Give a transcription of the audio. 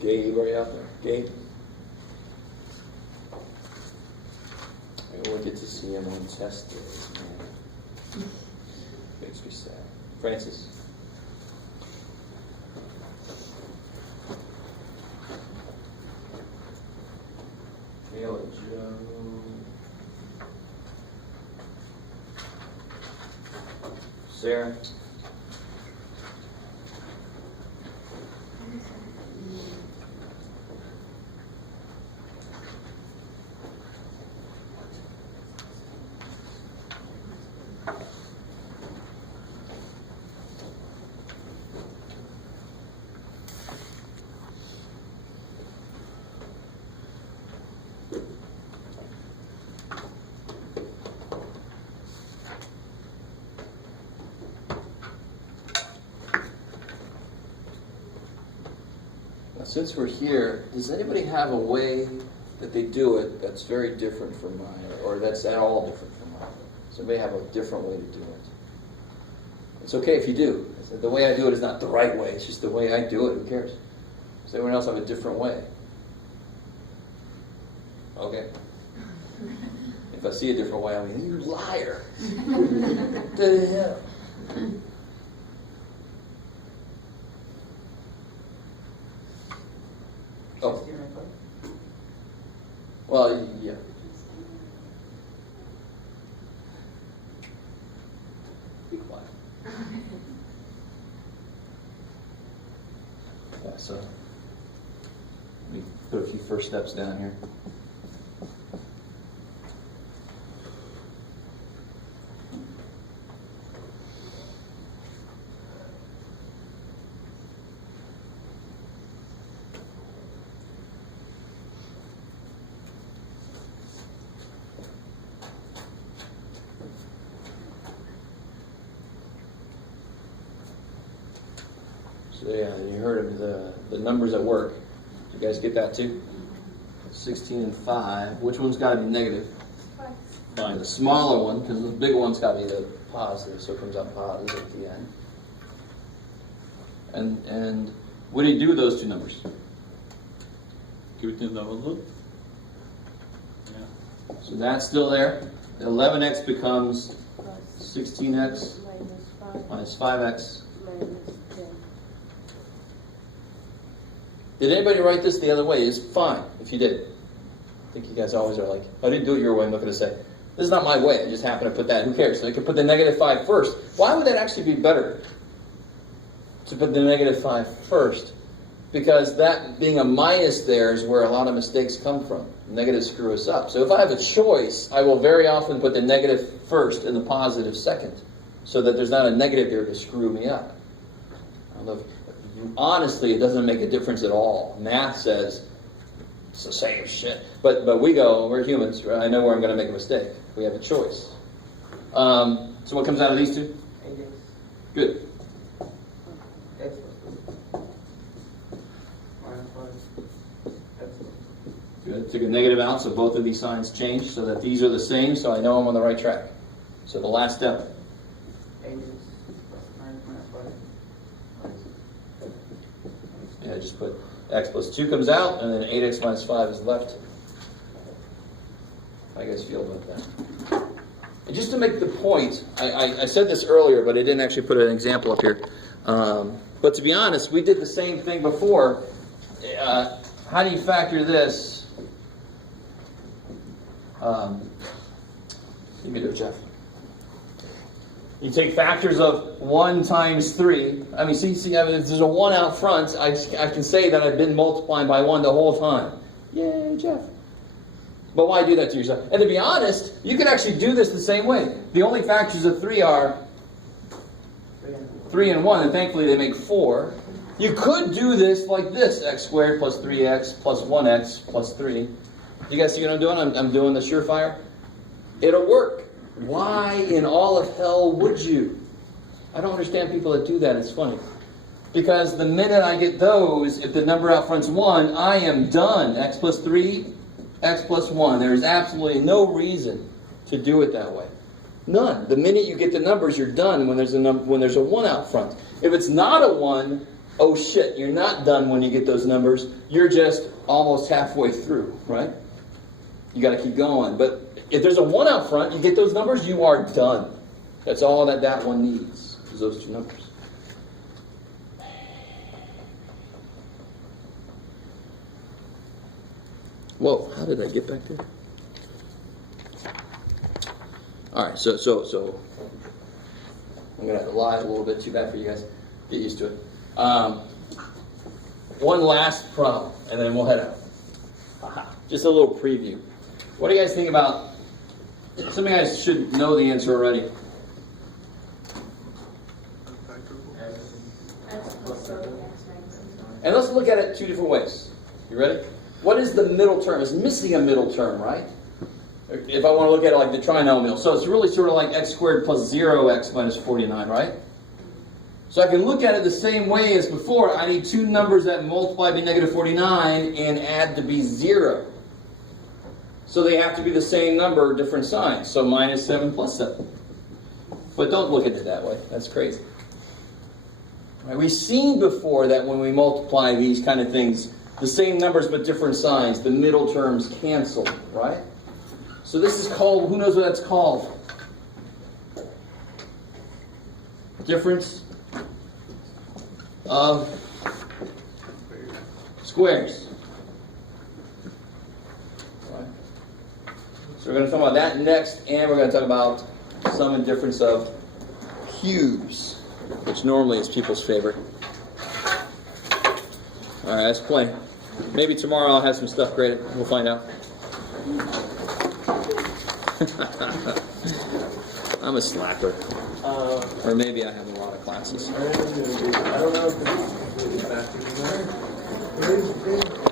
Gabe, are you out there? Gabe? I only get to see him on test days, man. Makes me sad. Francis? Kayla, Joe. Sarah? Since we're here, does anybody have a way that they do it that's very different from mine, or that's at all different from mine? Does anybody have a different way to do it? It's okay if you do. The way I do it is not the right way. It's just the way I do it. Who cares? Does anyone else have a different way? Okay. If I see a different way, I'll be, you liar. What the hell? Oh. Well, yeah. Be quiet. Yeah, so let me put a few first steps down here. So yeah, you heard of the numbers at work. You guys get that too? 16 and 5. Which one's got to be negative? 5. The smaller one, because the bigger one's got to be the positive, so it comes out positive at the end. And what do you do with those two numbers? Give it to the look. Yeah. So that's still there. 11x becomes 16x minus 5x. Did anybody write this the other way? It's fine if you did. I think you guys always are like, I didn't do it your way, I'm not going to say. This is not my way, I just happen to put that. Who cares? So I could put the negative 5 first. Why would that actually be better? To put the negative 5 first. Because that being a minus there is where a lot of mistakes come from. Negatives screw us up. So if I have a choice, I will very often put the negative first and the positive second. So that there's not a negative here to screw me up. I love. Honestly, it doesn't make a difference at all. Math says it's the same shit. But we go, we're humans, right? I know where I'm going to make a mistake. We have a choice. So what comes out of these two? Good. Good. Took a negative out, so both of these signs change so that these are the same, so I know I'm on the right track. So the last step. Yeah, just put x plus 2 comes out, and then 8x minus 5 is left. How do you guys feel about that? And just to make the point, I said this earlier, but I didn't actually put an example up here. But to be honest, we did the same thing before. How do you factor this? You can do it, Jeff. You take factors of 1 times 3. I mean, see, if there's a 1 out front, I can say that I've been multiplying by 1 the whole time. Yay, Jeff. But why do that to yourself? And to be honest, you could actually do this the same way. The only factors of 3 are 3 and 1, and thankfully they make 4. You could do this like this, x squared plus 3x plus 1x plus 3. You guys see what I'm doing? I'm doing the surefire. It'll work. Why in all of hell would you? I don't understand people that do that. It's funny. Because the minute I get those, if the number out front's 1, I am done. X plus 3, x plus 1. There is absolutely no reason to do it that way. None. The minute you get the numbers, you're done when there's a 1 out front. If it's not a 1, oh shit, you're not done when you get those numbers. You're just almost halfway through, right? You got to keep going. But if there's a 1 out front, you get those numbers, you are done. That's all that one needs, is those 2 numbers. Whoa, how did I get back there? All right, so I'm going to lie a little bit. Too bad for you guys. Get used to it. One last problem, and then we'll head out. Just a little preview. What do you guys think about, some of you guys should know the answer already. And let's look at it 2 different ways. You ready? What is the middle term? It's missing a middle term, right? If I want to look at it like the trinomial. So it's really sort of like x squared plus 0x minus 49, right? So I can look at it the same way as before. I need 2 numbers that multiply to be negative 49 and add to be 0. So they have to be the same number, different signs. So minus 7 plus 7. But don't look at it that way. That's crazy. Right? We've seen before that when we multiply these kind of things, the same numbers but different signs, the middle terms cancel, right? So this is called, who knows what that's called? Difference of squares. Right. So we're going to talk about that next, and we're going to talk about sum and difference of cubes, which normally is people's favorite. All right, let's play. Maybe tomorrow I'll have some stuff graded. We'll find out. I'm a slacker. Or maybe I have a lot of classes. I don't know if it's faster than that.